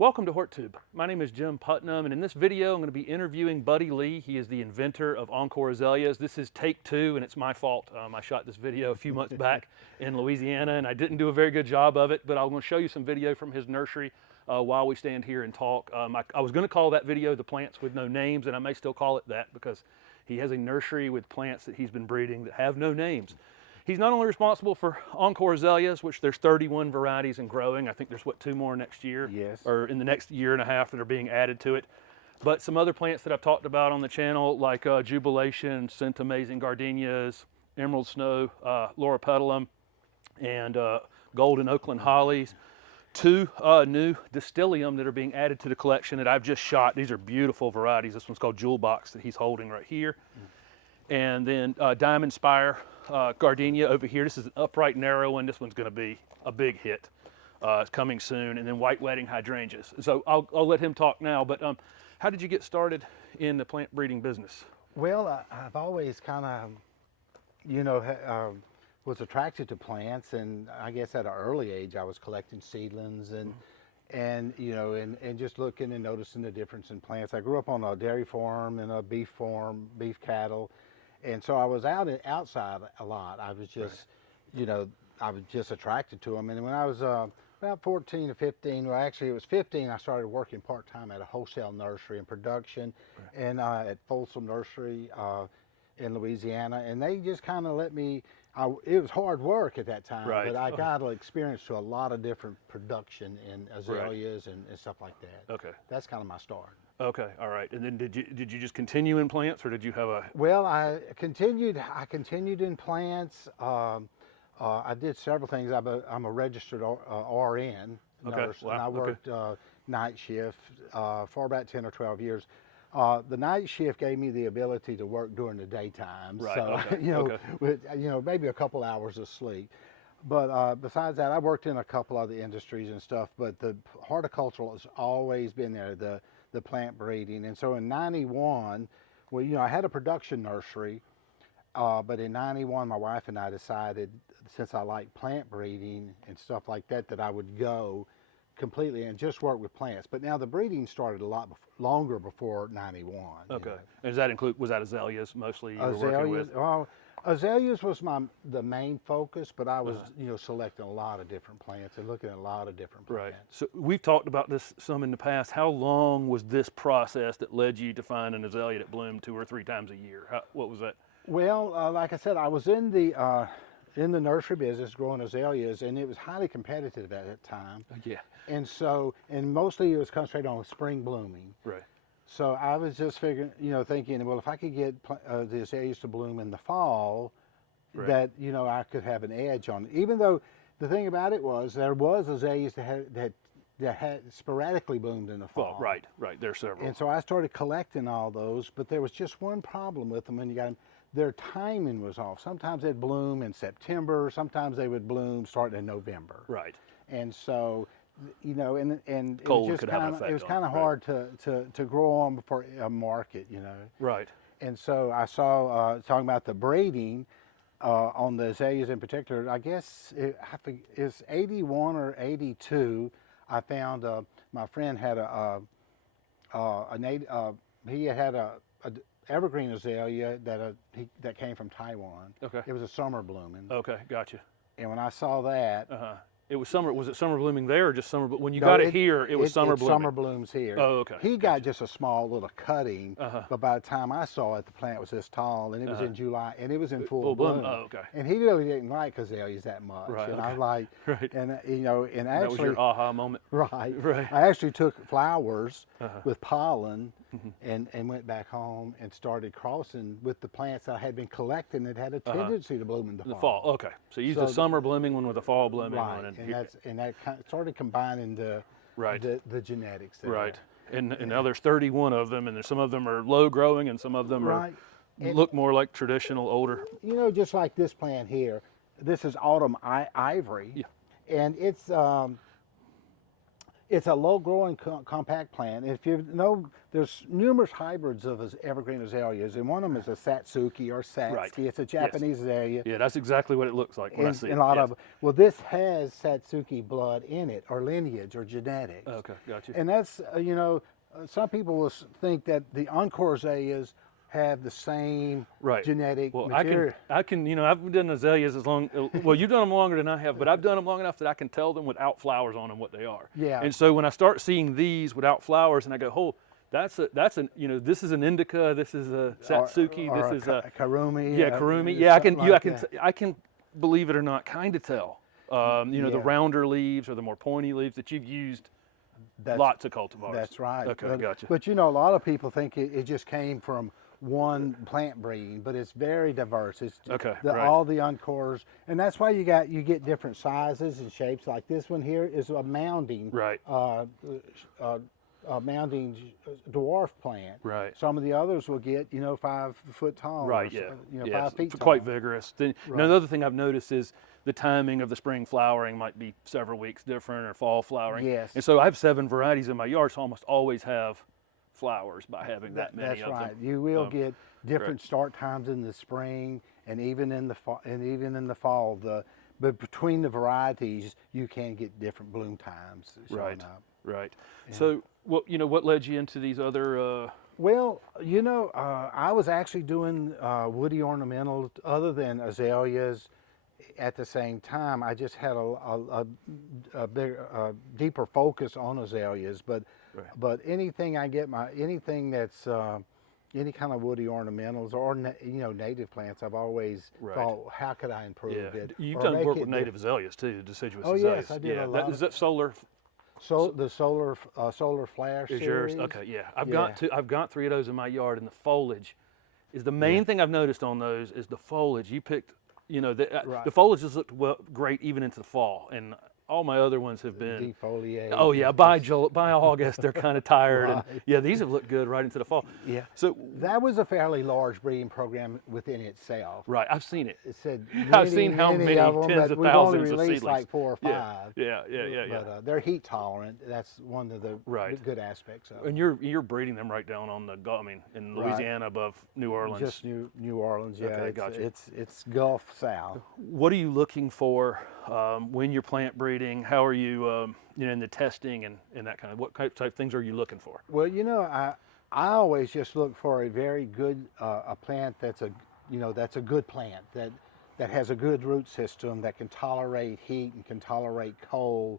Welcome to HortTube. My name is Jim Putnam, and in this video I'm going to be interviewing Buddy Lee. He is the inventor of Encore Azaleas. This is take two, and it's my fault. I shot this video a few months back in Louisiana, and I didn't do a very good job of it, but I'm going to show you some video from his nursery while we stand here and talk. I was going to call that video The Plants with No Names, and I may still call it that because he has a nursery with plants that he's been breeding that have no names. He's not only responsible for Encore Azaleas, which there's 31 varieties and growing. I think there's, what, 2 more next year? Yes. Or in the next year and a half that are being added to it. But some other plants that I've talked about on the channel, like Jubilation, Scent Amazing Gardenias, Emerald Snow, Laura Petalum, and Golden Oakland Hollies. 2 new Distylium that are being added to the collection that I've just shot. These are beautiful varieties. This one's called Jewel Box that he's holding right here. And then Diamond Spire gardenia over here. This is an upright narrow one. This one's going to be a big hit. It's coming soon. And then white wedding hydrangeas. So I'll let him talk now. But how did you get started in the plant breeding business? Well, I've always kind of, was attracted to plants, and I guess at an early age I was collecting seedlings and just looking and noticing the difference in plants. I grew up on a dairy farm and a beef farm, beef cattle. And so I was outside a lot. I was just, I was just attracted to them. And when I was about 14 or 15, well, actually it was 15, I started working part-time at a wholesale nursery in production and at Folsom Nursery in Louisiana. And they just kind of let me, it was hard work at that time, but I got experience to a lot of different production in azaleas and stuff like that. Okay. That's kind of my start. Okay, all right. And then did you just continue in plants, or did you have a? Well, I continued in plants. I did several things. I'm a registered RN nurse, wow. And I worked night shift for about 10 or 12 years. The night shift gave me the ability to work during the daytime, so with maybe a couple hours of sleep. But besides that, I worked in a couple other industries and stuff. But the horticultural has always been there. The plant breeding. And so in 91, well, I had a production nursery, but in 91, my wife and I decided, since I like plant breeding and stuff like that, that I would go completely and just work with plants. But now the breeding started a lot longer before 91. Okay. And does that include, was that azaleas mostly you were working with? Well, azaleas was the main focus, but I was selecting a lot of different plants and looking at a lot of different plants. Right. So we've talked about this some in the past. How long was this process that led you to find an azalea that bloomed 2 or 3 times a year? What was that? Well, like I said, I was in the nursery business growing azaleas, and it was highly competitive at that time. Yeah. And so, mostly it was concentrated on spring blooming. Right. So I was just figuring, thinking, well, if I could get the azaleas to bloom in the fall, that, I could have an edge on it. Even though the thing about it was, there was azaleas that had sporadically bloomed in the fall. Well, right. There's several. And so I started collecting all those, but there was just one problem with them when you got them. Their timing was off. Sometimes they'd bloom in September, sometimes they would bloom starting in November. Right. And so, and it Cold was could just have an effect. It was kind of hard to grow on for a market, Right. And so I saw, talking about the breeding on the azaleas in particular, I guess it's 81 or 82, I found my friend had he had a evergreen azalea that came from Taiwan. Okay. It was a summer blooming. Okay, gotcha. And when I saw that, it was summer. Was it summer blooming there, or just summer? When you got it here, it was summer blooming. Summer blooms here. Oh, okay. He got just a small little cutting, but by the time I saw it, the plant was this tall, and it was in July, and it was in full bloom. Oh, okay. And he really didn't like azaleas that much. Right. And I was like, and and actually that was your aha moment. Right. I actually took flowers with pollen and went back home and started crossing with the plants that I had been collecting that had a tendency to bloom in the fall. Okay. So you used the summer blooming one with the fall blooming one. And that kind of started combining the genetics there. Right. And now there's 31 of them, and some of them are low growing, and some of them look more like traditional older. Just like this plant here, this is autumn ivory. Yeah. And it's It's a low-growing compact plant. If you know, there's numerous hybrids of evergreen azaleas, and one of them is a Satsuki or Satsuki. Right. It's a Japanese azalea. Yeah, that's exactly what it looks like when I see it. And a lot Yes. of, well, this has Satsuki blood in it, or lineage, or genetics. Okay, got you. And that's, you know, some people will think that the Encore azaleas have the same Right. genetic Well, material. I can, you know, I've done azaleas as long, well, you've done them longer than I have, but I've done them long enough that I can tell them without flowers on them what they are. Yeah. And so when I start seeing these without flowers and I go, oh, that's an, you know, this is an indica, this is a Satsuki, or this is a Karumi. yeah, Karumi. Yeah, something I can, believe it or not, kind of tell. You know, the Yeah. rounder leaves or the more pointy leaves that you've used lots of cultivars. That's right. Okay, but, gotcha. But you know, a lot of people think it just came from one plant breeding, but it's very diverse. It's Okay, right. all the Encores, and that's why you get different sizes and shapes. Like this one here is a mounding, Right. Mounding dwarf plant. Right. Some of the others will get 5 foot tall. Right, or, yeah. You know, yeah, 5 feet it's tall. quite vigorous. Then, Right. Another thing I've noticed is the timing of the spring flowering might be several weeks different, or fall flowering. Yes. And so I have 7 varieties in my yard, so I almost always have flowers by having that many That's of right. them. You will get different start times in the spring and even in the fall. But between the varieties, you can get different bloom times showing Right. up. Right. So, what led you into these other? Well, I was actually doing woody ornamentals other than azaleas at the same time. I just had a deeper focus on azaleas, but Right. anything anything that's any kind of woody ornamentals or native plants, I've always Right. thought, how could I improve Yeah. it? You've or done make work it with native azaleas too, deciduous Oh, azaleas. yes, I did yeah. a lot Is that solar? So the solar flash Is series. yours? Okay, yeah. Yeah. I've got 3 of those in my yard, and the foliage is the main thing I've noticed on those is the foliage. You picked, Right. the foliage has looked great even into the fall, and all my other ones have been. Defoliate. Oh yeah, by August they're kind of tired, and Right. yeah, these have looked good right into the fall. Yeah. So That was a fairly large breeding program within itself. right, I've seen it. It said I've seen how many of them, tens but of we've only thousands of released seedlings. like 4 or 5. Yeah. But they're heat tolerant. That's one of the Right. good aspects of it. And you're breeding them right down on the Gulf. I mean, in Right. Louisiana above New Orleans. Just New Orleans. Yeah, Okay, it's, gotcha. it's Gulf South. What are you looking for when you're plant breeding? How are you, in the testing and that kind of, what type of things are you looking for? Well, I always just look for a very good a plant that's a good plant that has a good root system that can tolerate heat and can tolerate cold.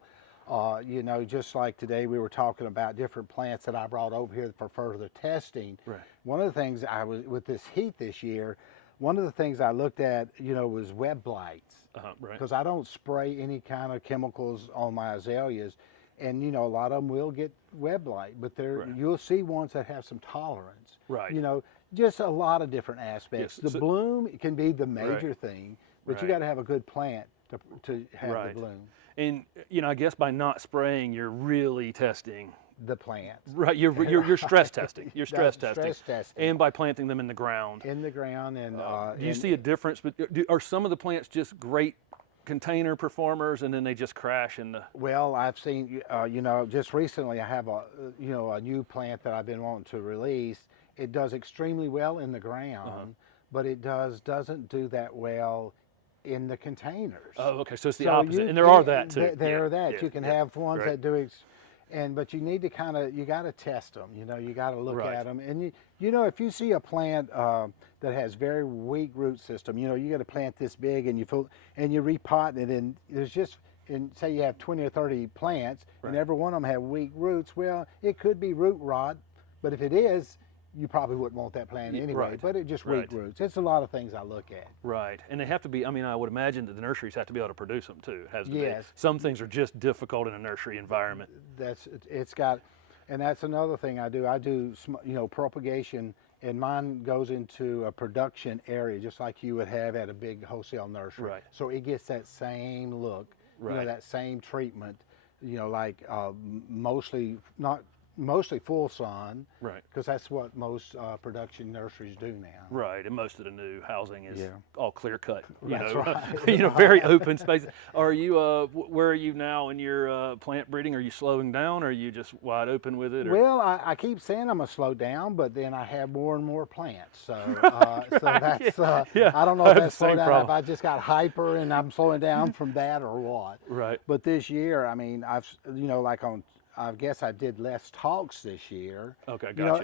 Just like today we were talking about different plants that I brought over here for further testing. Right. One of the things with this heat this year, one of the things I looked at, was web blights. Right. Because I don't spray any kind of chemicals on my azaleas, and a lot of them will get web blight, but you'll see ones that have some tolerance. Right. Just a lot of different aspects. Yes, The bloom can be the major Right. thing, but you Right. got to have a good plant to have Right. the bloom. And I guess by not spraying, you're really testing. The plants Right. You're stress testing. You're stress That's testing. stress testing. And by planting them in the ground. in the ground, and Do you see a difference? But are some of the plants just great container performers, and then they just crash in the? Well, I've seen, just recently I have a new plant that I've been wanting to release. It does extremely well in the ground, but it doesn't do that well in the containers. Oh, okay. So it's the So opposite, you and there can- are that too. There Yeah, are that. yeah, You can yeah. have ones Right. that do but you need to you got to test them. You got to look Right. at them, and if you see a plant that has very weak root system, you got to plant this big, and you repot it, and say you have 20 or 30 plants, and every one of them have weak roots. Well, it could be root rot, but if it is, you probably wouldn't want that plant anyway. Right. But it just weak Right. roots. It's a lot of things I look at. Right, and they have to be. I mean, I would imagine that the nurseries have to be able to produce them too. It has to Yes. be. Some things are just difficult in a nursery environment. And that's another thing I do. I do propagation, and mine goes into a production area just like you would have at a big wholesale nursery. Right. So it gets that same look, Right. that same treatment, like mostly not mostly full sun, Right. because that's what most production nurseries do now. Right, and most of the new housing is Yeah. all clear cut. That's know, right. very open space. Are you? Where are you now in your plant breeding? Are you slowing down, or are you just wide open with it? Or? Well, I keep saying I'm gonna slow down, but then I have more and more plants. So, so that's yeah. I don't know I if have that's the same slowing down. If problem. I just got hyper and I'm slowing down from that or what. Right. But this year, I mean, like I guess I did less talks this year. Okay, You know,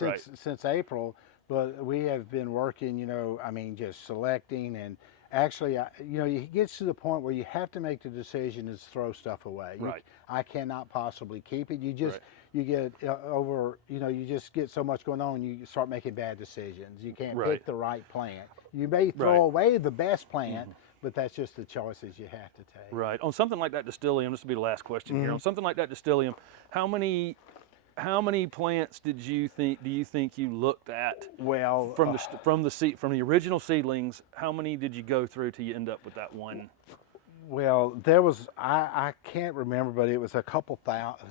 gotcha. since April, but we have been working. You know, I mean, just selecting and actually, you know, it gets to the point where you have to make the decision to throw stuff away. Right. I cannot possibly keep it. You just Right. you get you know, you just get so much going on. You start making bad decisions. You can't Right. pick the right plant. You may throw Right. away the best plant, but that's just the choices you have to take. Right. On something like that Distylium, this will be the last question here. On something like that Distylium, how many plants do you think you looked at Well, from the original seedlings? How many did you go through till you end up with that one? well, there was I can't remember, but it was a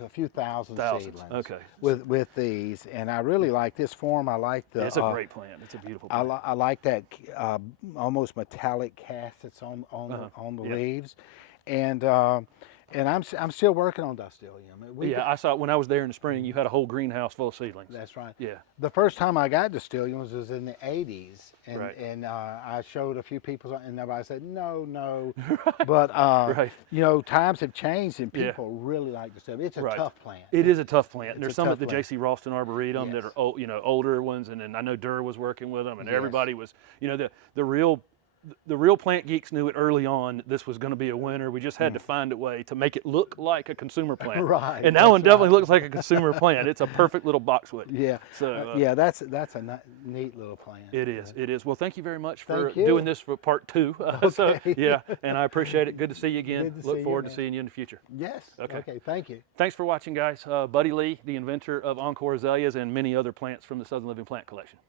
few thousand Thousands. seedlings. Okay. With these, and I really like this form. I like the. It's a great plant. It's a beautiful plant. I like that almost metallic cast that's on the Yeah. leaves, and I'm still working on Distylium. Yeah, I saw it when I was there in the spring. You had a whole greenhouse full of seedlings. That's right. Yeah. The first time I got Distyliums was in the '80s, and Right. I showed a few people, and everybody said no. But Right. you know, times have changed, and Yeah. people really like Distylium. It's a Right. tough plant. It is a tough plant. And It's there's a some tough at the plant. J.C. Ralston Arboretum that Yes. are older ones, and then I know Durr was working with them, and Yes. everybody was, the real plant geeks knew it early on. This was going to be a winner. We just had to find a way to make it look like a consumer plant. Right, And that one that's definitely right. looks like a consumer plant. It's a perfect little boxwood. Yeah. So Yeah, that's a neat little plant. it is. It is. Well, thank you very much for Thank you. doing this for part 2. So Okay. yeah, and I appreciate it. Good to see you again. Good to Look see you, forward to man. seeing you in the future. Yes. Okay. Thank you. Thanks for watching, guys. Buddy Lee, the inventor of Encore Azaleas and many other plants from the Southern Living Plant Collection.